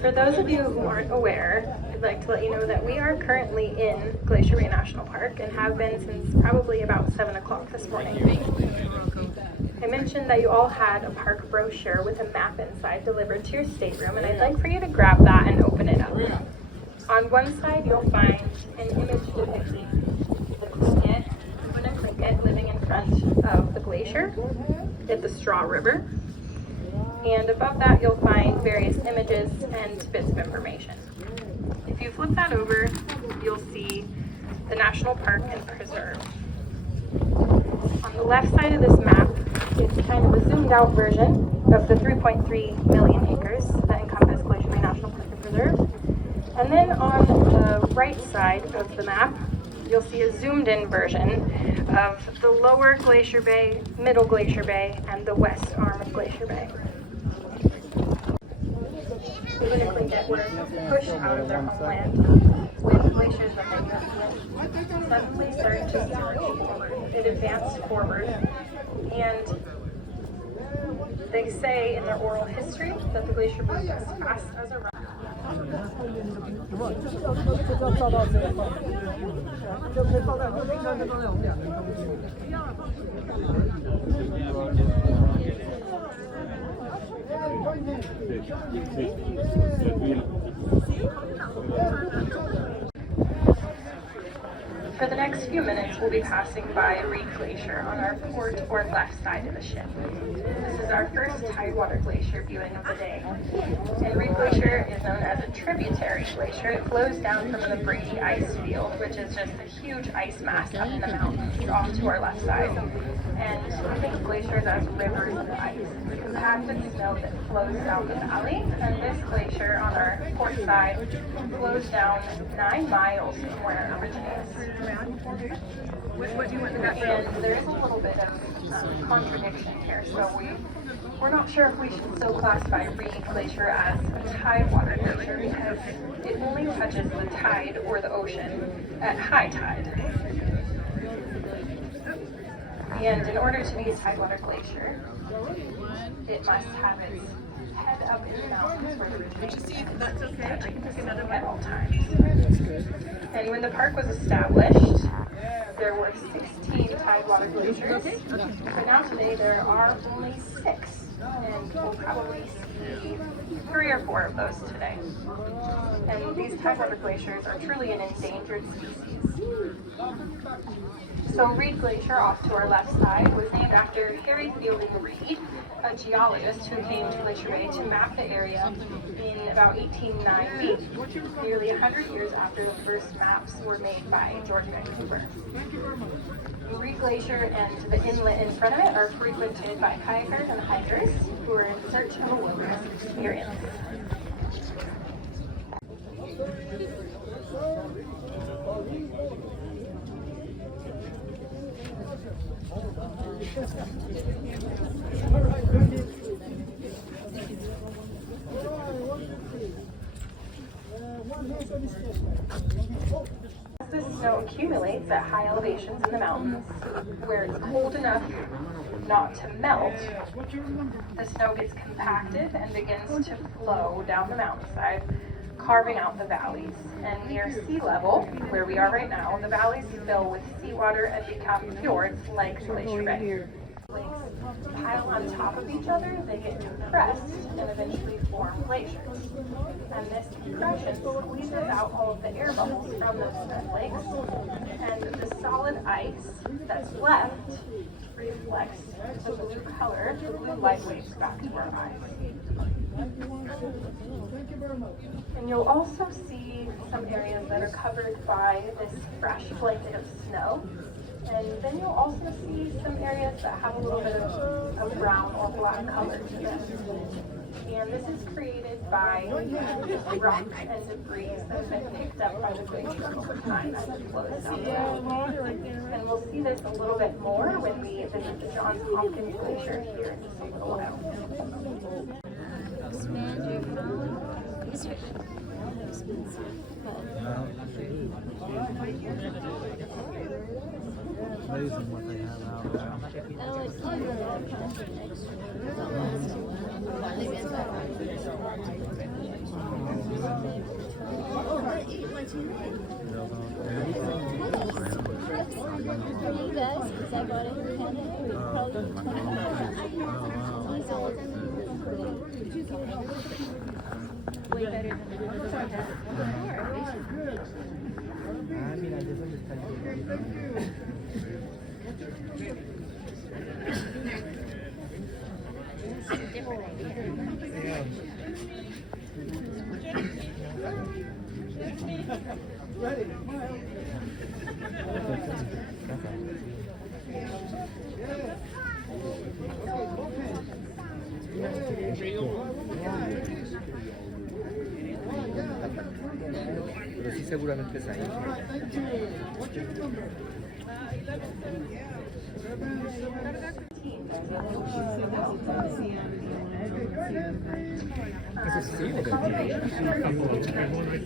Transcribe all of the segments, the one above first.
For those of you who aren't aware, I'd like to let you know that we are currently in Glacier National Park and have been since probably about 7 o'clock this morning. I mentioned that you all had a park brochure with a map inside delivered to your stateroom, and I'd like for you to grab that and open it up. On one side, you'll find an image depicting the cricket living in front of the glacier at the Straw River. And above that, you'll find various images and bits of information. If you flip that over, you'll see the National Park and Preserve. On the left side of this map is kind of a zoomed out version of the 3.3 million acres that encompass Glacier National Park and Preserve. And then on the right side of the map, you'll see a zoomed in version of the lower Glacier Bay, middle Glacier Bay, and the west arm of Glacier Bay. Politically that were pushed out of their homeland with glaciers that they moved suddenly started to surge forward. It advanced forward, and they say in their oral history that the glacier moved as fast as a rock. For the next few minutes, we'll be passing by Reed Glacier on our port or left side of the ship. This is our first tidewater glacier viewing of the day. And Reed Glacier is known as a tributary glacier. It flows down from the Brady ice field, which is just a huge ice mass up in the mountains off to our left side. And we think of glaciers as rivers of ice. It's compacted snow that flows down the valley. And this glacier on our port side flows down 9 miles from where it originates. And there is a little bit of contradiction here, so we're not sure if we should still classify Reed Glacier as a tidewater glacier because it only touches the tide or the ocean at high tide. And in order to be a tidewater glacier, it must have its head up in the mountains where the ridge is touching the sea at all times. And when the park was established, there were 16 tidewater glaciers, but now today there are only 6, and we'll probably see 3 or 4 of those today. And these tidewater glaciers are truly an endangered species. So Reed Glacier, off to our left side, was named after Harry Fielding Reed, a geologist who came to Glacier Bay to map the area in about 1890, nearly 100 years after the first maps were made by George Vancouver. Reed Glacier and the inlet in front of it are frequented by kayakers and hikers who are in search of a wilderness experience. As the snow accumulates at high elevations in the mountains, where it's cold enough not to melt, the snow gets compacted and begins to flow down the mountainside, carving out the valleys. And near sea level, where we are right now, the valleys fill with seawater and become fjords like Glacier Bay. Lakes pile on top of each other, they get compressed and eventually form glaciers. And this compression squeezes out all of the air bubbles from those snow lakes, and the solid ice that's left reflects the blue color, the blue light waves back to our eyes. And you'll also see some areas that are covered by this fresh blanket of snow. And then you'll also see some areas that have a little bit of a brown or black color to them. And this is created by rocks and debris that have been picked up by the glacier over time as it flows down the mountain. And we'll see this a little bit more when we visit the Johns Hopkins Glacier here in just a little while. Expand your phone. Amazing what they have out there. Oh, it's like a He does, because I bought it in Canada. Probably 20 years old. Way better than I mean, I just understand. Pero sí, seguramente es ahí.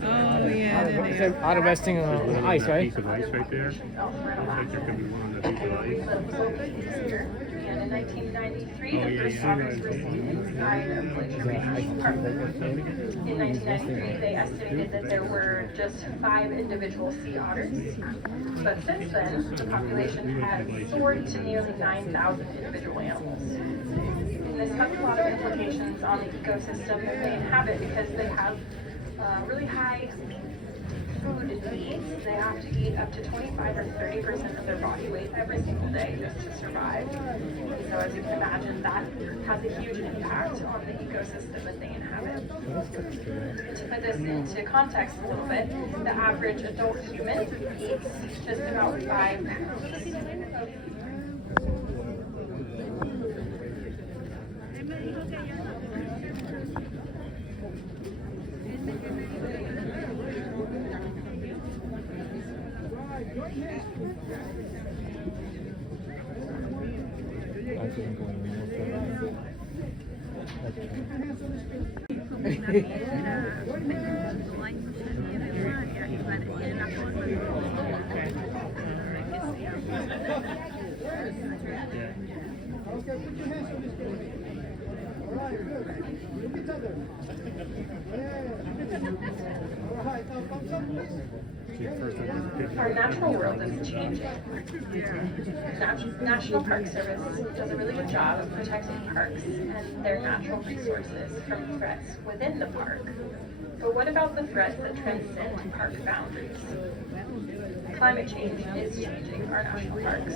Oh, yeah. It's a lot of resting on ice, right? Piece of ice right there. Looks like there could be one on the piece of ice. And in 1993, Oh, the yeah, first yeah. otters received inside of Glacier National Park. In 1993, they estimated that there were just 5 individual sea otters. But since then, the population has soared to nearly 9,000 individual animals. And this has a lot of implications on the ecosystem that they inhabit because they have really high food needs. They have to eat up to 25 or 30% of their body weight every single day just to survive. And so as you can imagine, that has a huge impact on the ecosystem that they inhabit. To put this into context a little bit, the average adult human eats just about 5 pounds of Our natural world is changing. National Park Service does a really good job of protecting parks and their natural resources from threats within the park. But what about the threats that transcend park boundaries? Climate change is changing our national parks.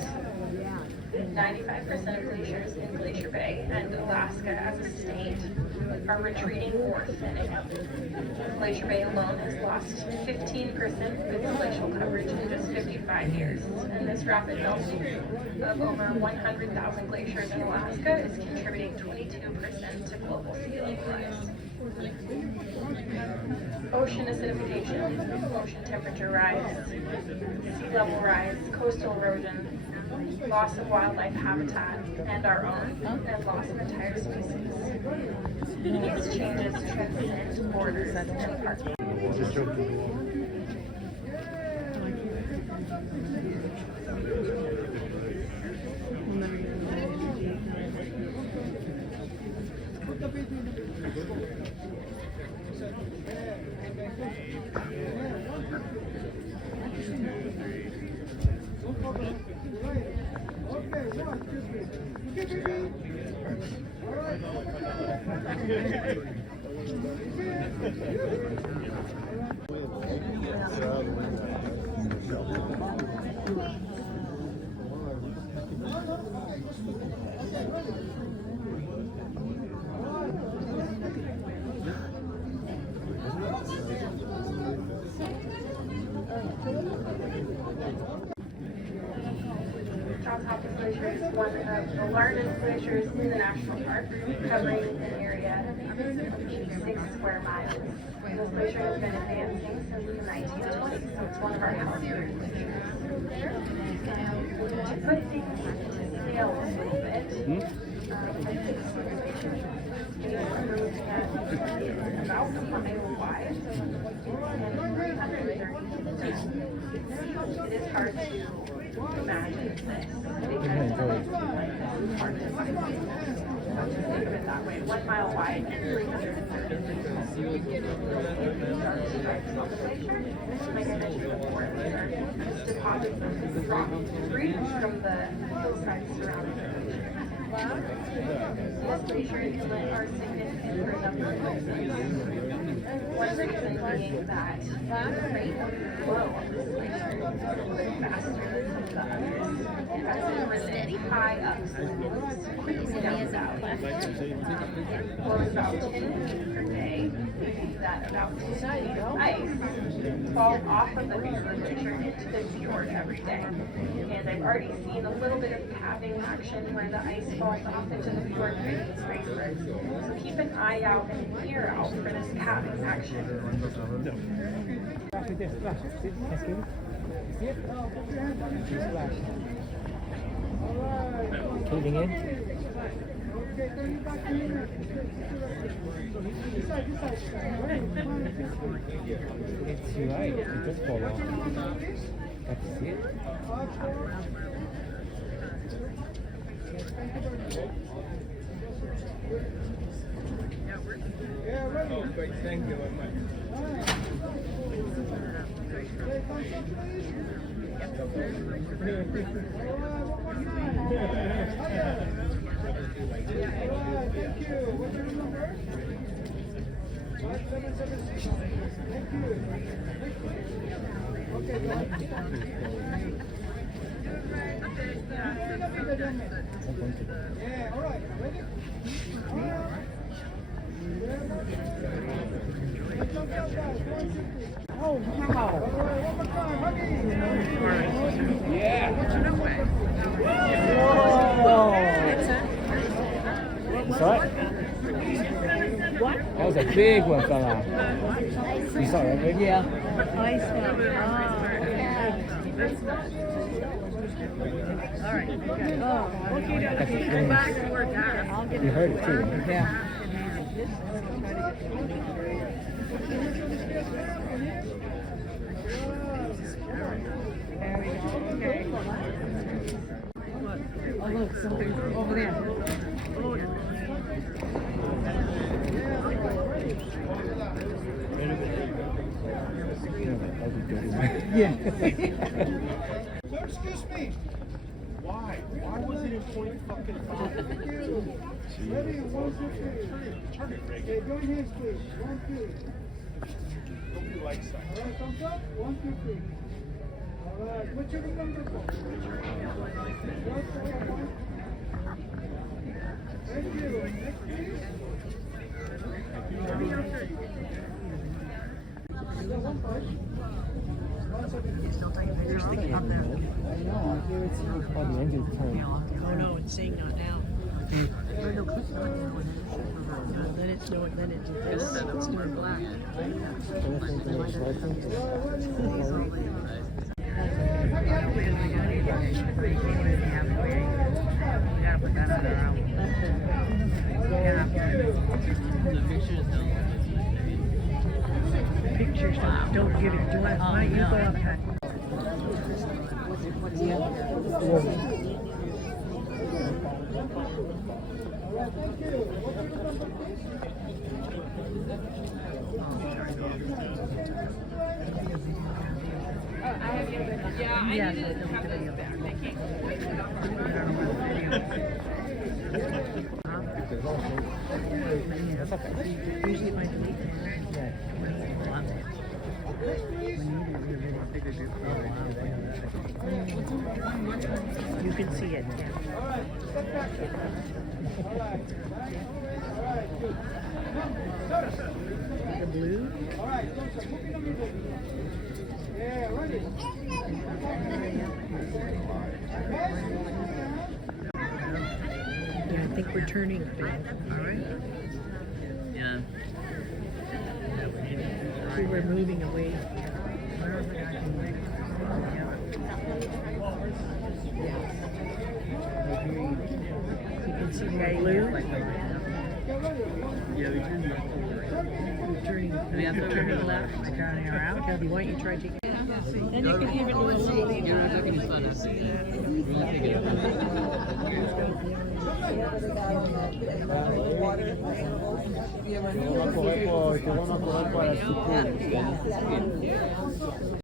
95% of glaciers in Glacier Bay and Alaska as a state are retreating or thinning. Glacier Bay alone has lost 15% of its glacial coverage in just 55 years, and this rapid melting of over 100,000 glaciers in Alaska is contributing 22% to global sea level rise. Ocean acidification, ocean temperature rise, sea level rise, coastal erosion, loss of wildlife habitat, and our own, and loss of entire species. These changes transcend borders and park. Glacier is one of the largest glaciers in the national park, covering an area of 86 square miles. And this glacier has been advancing since the 1920s, so it's one of our healthier glaciers. To put things into scale a little bit, this glacier we're looking at about a mile wide and 330 deep. It is hard to imagine this because it's hard to find. Just think of it that that way, 1 mile wide and 330 dark stripes on the glacier. Like I mentioned before, these are just deposits of this rock debris from the hillsides surrounding the glacier. This glacier and inlet are significant for a number of reasons. One reason being that the rate of flow of this glacier is a little bit faster than some of the others. As it really high up, quickly down south. Flowing about 10 feet per day, meaning that about 2 feet of ice fall off of the Glacier into the fjord every day. And I've already seen a little bit of calving action where the ice falls off into the fjord creating icebergs. So keep an eye out and an ear out for this calving action. Splash right there, splash. See? Can't see it? See it? Splash. Caving in. It's right. It does fall off. Have to see it? Thank you very much. Yeah, all right, ready? Oh, wow. Yeah. Whoa. Saw it? What? That was a big one, fella. You saw it, right? Yeah. All right. Okay, come back to work. You heard it too. Yeah. Oh, look, something's over there. Yeah. Sir, excuse me. Why? Why was it in 45? Ready, 1, 2, 3. Turn it, Rick. Okay, join hands, please. 1, 2. Nobody likes that. All right, thumbs up. 1, 2, 3. All right, what's your number for? Thank you. Next, please. No, I hear it's called the engine turn. Oh no, it's saying not now. Then it's doing, then it's doing black. Pictures don't give it. Why don't you go up and yeah, usually my you can see it. All right, step back. All right. All right, good. The blue. All right, so moving on the book. Yeah, ready. Yeah, I think we're turning. All right. Yeah. We were moving away. You can see the blue. Yeah, we turned left. You're turning left. Turning around. Kelly, why don't you try taking it? Then you can even do a little. Vamos a correr para el futuro.